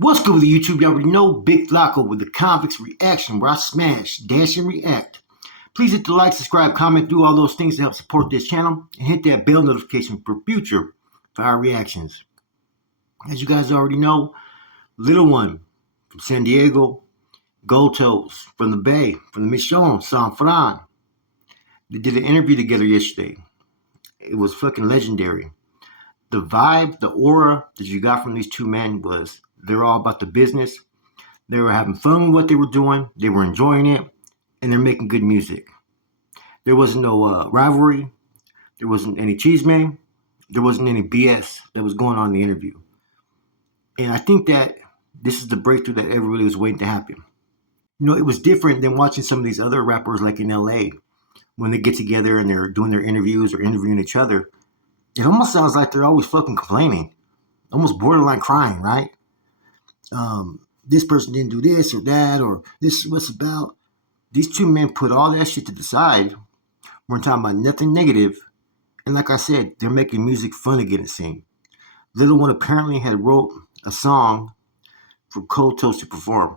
What's good with the YouTube? You already know Big Flacco with the Convicts Reaction, where I smash, dash, and react. Please hit the like, subscribe, comment, do all those things to help support this channel, and hit that bell notification for future fire reactions. As you guys already know, Little One from San Diego, Goldtoes from the Bay, from the Mission, San Fran. They did an interview together yesterday. It was fucking legendary. The vibe, the aura that you got from these two men was they're all about the business. They were having fun with what they were doing. They were enjoying it, and they're making good music. There wasn't no rivalry. There wasn't any cheeseman. There wasn't any BS that was going on in the interview. And I think that this is the breakthrough that everybody was waiting to happen. You know, it was different than watching some of these other rappers like in LA when they get together and they're doing their interviews or interviewing each other. It almost sounds like they're always fucking complaining, almost borderline crying, right? This person didn't do this or that, or this is what's about. These two men put all that shit to the side. We're talking about nothing negative. And like I said, they're making music fun again, it seemed. Little One apparently had wrote a song for Goldtoes to perform.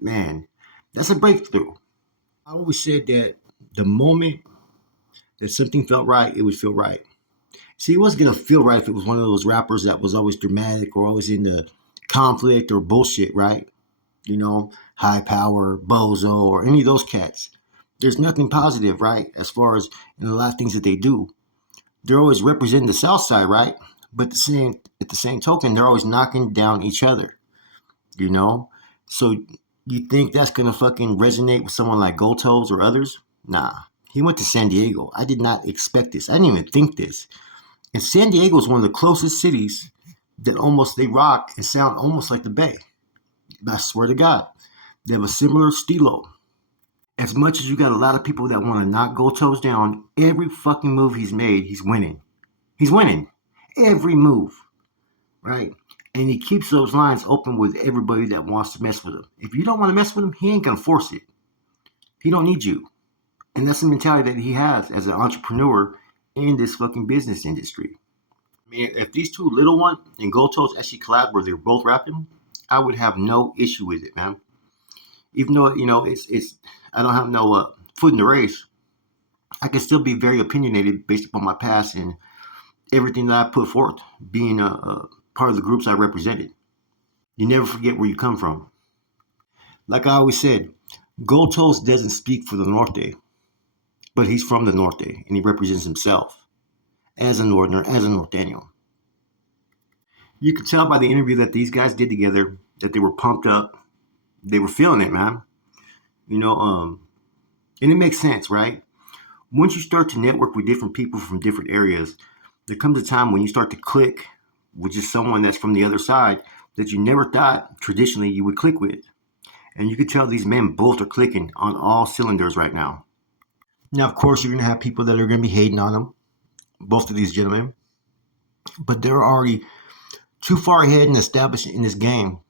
Man, that's a breakthrough. I always said that the moment that something felt right, it would feel right. See, it wasn't going to feel right if it was one of those rappers that was always dramatic or always into conflict or bullshit, right? You know, high power, bozo, or any of those cats. There's nothing positive, right? As far as in a lot of things that they do. They're always representing the Southside, right? But at the same token, they're always knocking down each other, you know? So you think that's going to fucking resonate with someone like Goldtoes or others? Nah. He went to San Diego. I did not expect this. I didn't even think this. And San Diego is one of the closest cities that almost they rock and sound almost like the Bay. I swear to God, they have a similar stilo. As much as you got a lot of people that want to knock Goldtoes down, every fucking move he's made, he's winning. He's winning every move, right? And he keeps those lines open with everybody that wants to mess with him. If you don't want to mess with him, he ain't gonna force it. He don't need you, and that's the mentality that he has as an entrepreneur in this fucking business industry. I mean, if these two, Little One and Goldtoes, actually collab where they're both rapping, I would have no issue with it, man. Even though it's I don't have no foot in the race, I can still be very opinionated based upon my past and everything that I put forth, being a part of the groups I represented. You never forget where you come from. Like I always said, Goldtoes doesn't speak for the Norte, but he's from the Norte and he represents himself as a Northerner, as a Norteno. You could tell by the interview that these guys did together that they were pumped up. They were feeling it, man. You know, and it makes sense, right? Once you start to network with different people from different areas, there comes a time when you start to click with just someone that's from the other side that you never thought traditionally you would click with. And you could tell these men both are clicking on all cylinders right now. Now, of course, you're going to have people that are going to be hating on them, both of these gentlemen, but they're already too far ahead and established in this game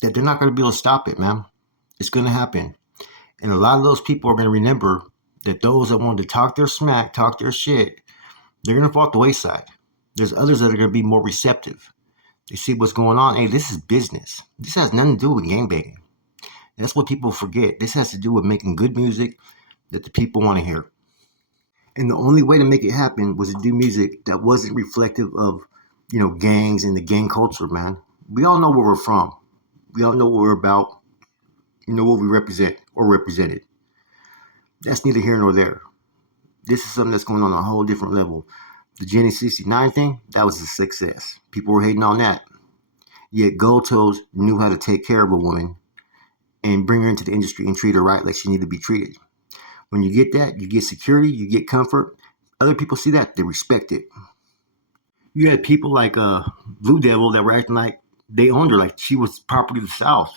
that they're not going to be able to stop it, man. It's going to happen. And a lot of those people are going to remember that those that wanted to talk their smack, talk their shit, they're going to fall off the wayside. There's others that are going to be more receptive. They see what's going on. Hey, this is business. This has nothing to do with gangbanging. That's what people forget. This has to do with making good music that the people want to hear. And the only way to make it happen was to do music that wasn't reflective of, gangs and the gang culture, man. We all know where we're from. We all know what we're about. You know what we represent or represented. That's neither here nor there. This is something that's going on a whole different level. The Jenny 69 thing, that was a success. People were hating on that. Yet Goldtoes knew how to take care of a woman and bring her into the industry and treat her right like she needed to be treated. When you get that, you get security, you get comfort. Other people see that, they respect it. You had people like Blue Devil that were acting like they owned her, like she was property of the South.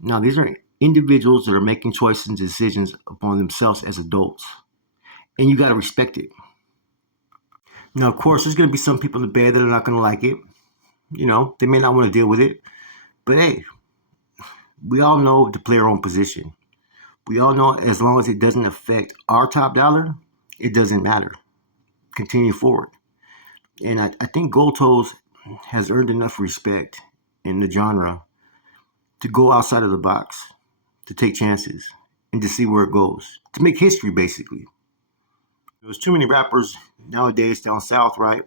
Now, these are individuals that are making choices and decisions upon themselves as adults. And you got to respect it. Now, of course, there's going to be some people in the bed that are not going to like it. You know, they may not want to deal with it. But hey, we all know to play our own position. We all know as long as it doesn't affect our top dollar, it doesn't matter. Continue forward. And I think Goldtoes has earned enough respect in the genre to go outside of the box, to take chances, and to see where it goes, to make history, basically. There's too many rappers nowadays down south, right?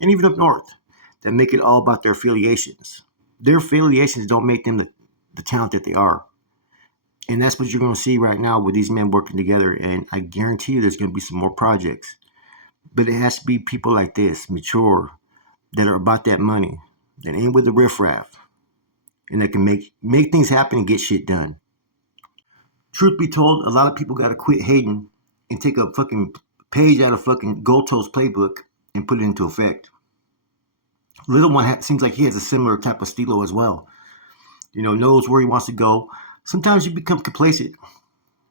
And even up north that make it all about their affiliations. Their affiliations don't make them the talent that they are. And that's what you're going to see right now with these men working together. And I guarantee you there's going to be some more projects. But it has to be people like this, mature, that are about that money, that ain't with the riffraff, and that can make things happen and get shit done. Truth be told, a lot of people got to quit hating and take a fucking page out of fucking Goldtoes playbook and put it into effect. Little one seems like he has a similar type of stilo as well. Knows where he wants to go. Sometimes you become complacent,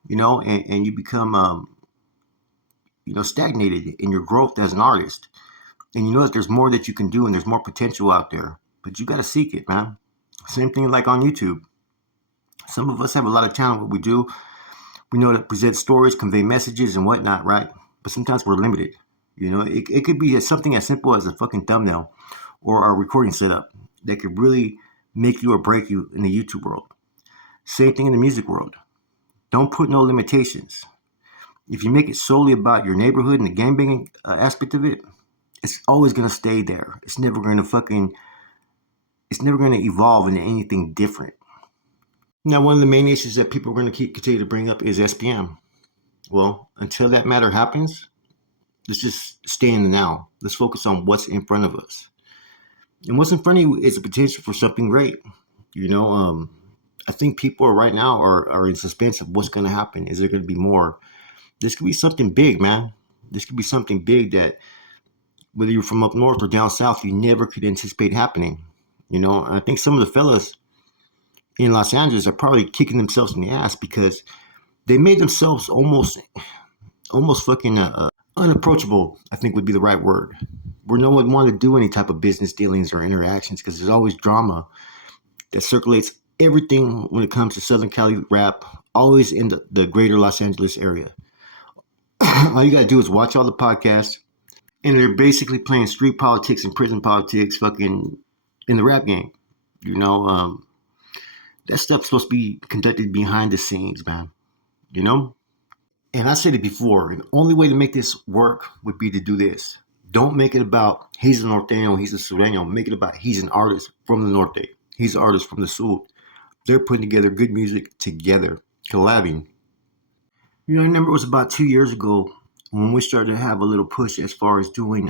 and you become, stagnated in your growth as an artist. And you know that there's more that you can do and there's more potential out there. But you got to seek it, man. Same thing like on YouTube. Some of us have a lot of talent what we do. We know how to present stories, convey messages and whatnot, right? But sometimes we're limited. It could be something as simple as a fucking thumbnail or a recording setup that could really make you or break you in the YouTube world. Same thing in the music world. Don't put no limitations. If you make it solely about your neighborhood and the gangbanging aspect of it, it's always going to stay there. It's never going to evolve into anything different. Now, one of the main issues that people are going to continue to bring up is SPM. Well, until that matter happens, let's just stay in the now. Let's focus on what's in front of us. And what's in front of you is the potential for something great. I think people right now are in suspense of what's going to happen. Is there going to be more? This could be something big, man. This could be something big that, whether you're from up north or down south, you never could anticipate happening. I think some of the fellas in Los Angeles are probably kicking themselves in the ass because they made themselves almost fucking unapproachable, I think would be the right word, where no one wanted to do any type of business dealings or interactions because there's always drama that circulates everything when it comes to Southern Cali rap, always in the greater Los Angeles area. All you got to do is watch all the podcasts, and they're basically playing street politics and prison politics fucking in the rap game. That stuff's supposed to be conducted behind the scenes, man. And I said it before, the only way to make this work would be to do this. Don't make it about he's a Norteno, he's a Sureño. Make it about he's an artist from the Norte. He's an artist from the Sur. They're putting together good music together, collabing. I remember it was about 2 years ago when we started to have a little push as far as doing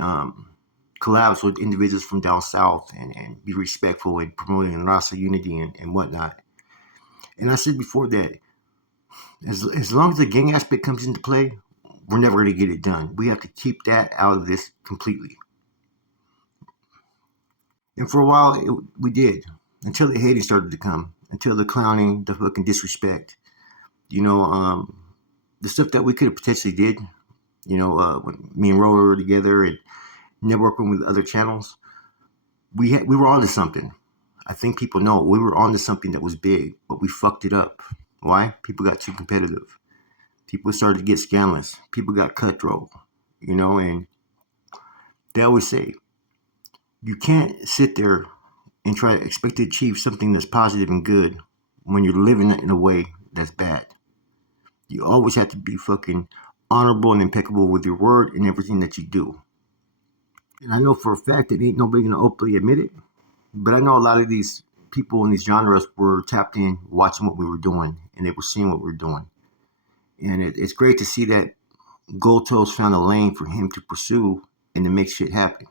collabs with individuals from down south and be respectful and promoting Rasa unity and whatnot. And I said before that, as long as the gang aspect comes into play, we're never going to get it done. We have to keep that out of this completely. And for a while, we did, until the hating started to come, until the clowning, the fucking disrespect. The stuff that we could have potentially did, when me and Ro were together and networking with other channels, we were onto something. I think people know we were onto something that was big, but we fucked it up. Why? People got too competitive. People started to get scandalous. People got cutthroat, and they always say, you can't sit there and try to expect to achieve something that's positive and good when you're living in a way that's bad. You always have to be fucking honorable and impeccable with your word and everything that you do. And I know for a fact that ain't nobody gonna openly admit it, but I know a lot of these people in these genres were tapped in watching what we were doing, and they were seeing what we were doing. And it's great to see that Goldtoes found a lane for him to pursue and to make shit happen.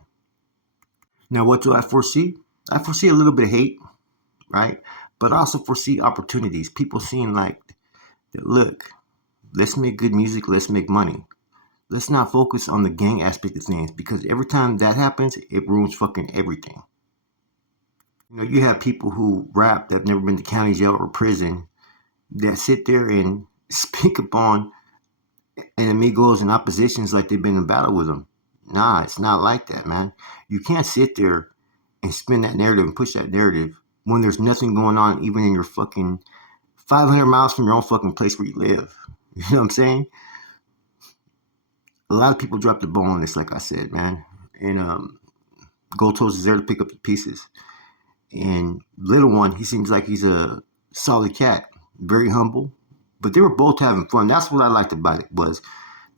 Now, what do I foresee? I foresee a little bit of hate, right? But I also foresee opportunities. People seeing like, look, let's make good music, let's make money. Let's not focus on the gang aspect of things, because every time that happens, it ruins fucking everything. You have people who rap that have never been to county jail or prison that sit there and speak upon enemigos and oppositions like they've been in battle with them. Nah, it's not like that, man. You can't sit there and spin that narrative and push that narrative when there's nothing going on even in your fucking 500 miles from your own fucking place where you live. You know what I'm saying? A lot of people drop the ball on this, like I said, man. And Goldtoes is there to pick up the pieces. And little one, he seems like he's a solid cat, very humble. But they were both having fun. That's what I liked about it was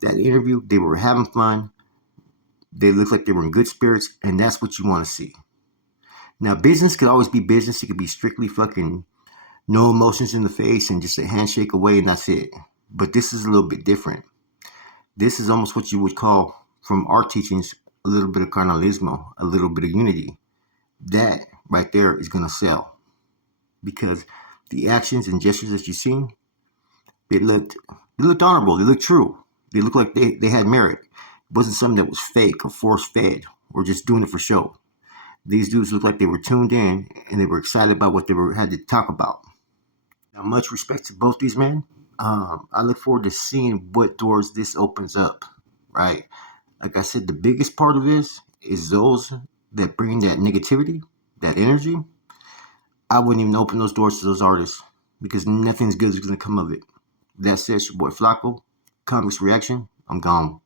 that interview. They were having fun. They looked like they were in good spirits, and that's what you want to see. Now, business could always be business. It could be strictly fucking no emotions in the face and just a handshake away, and that's it. But this is a little bit different. This is almost what you would call, from our teachings, a little bit of carnalismo, a little bit of unity. That right there is going to sell because the actions and gestures that you've seen, they looked honorable. They looked true. They looked like they had merit. It wasn't something that was fake or force fed or just doing it for show. These dudes looked like they were tuned in and they were excited about what had to talk about. Now, much respect to both these men. I look forward to seeing what doors this opens up, right? Like I said, the biggest part of this is those that bring that negativity, that energy. I wouldn't even open those doors to those artists because nothing's good is going to come of it. That said, it's your boy Flacco, Comics Reaction. I'm gone.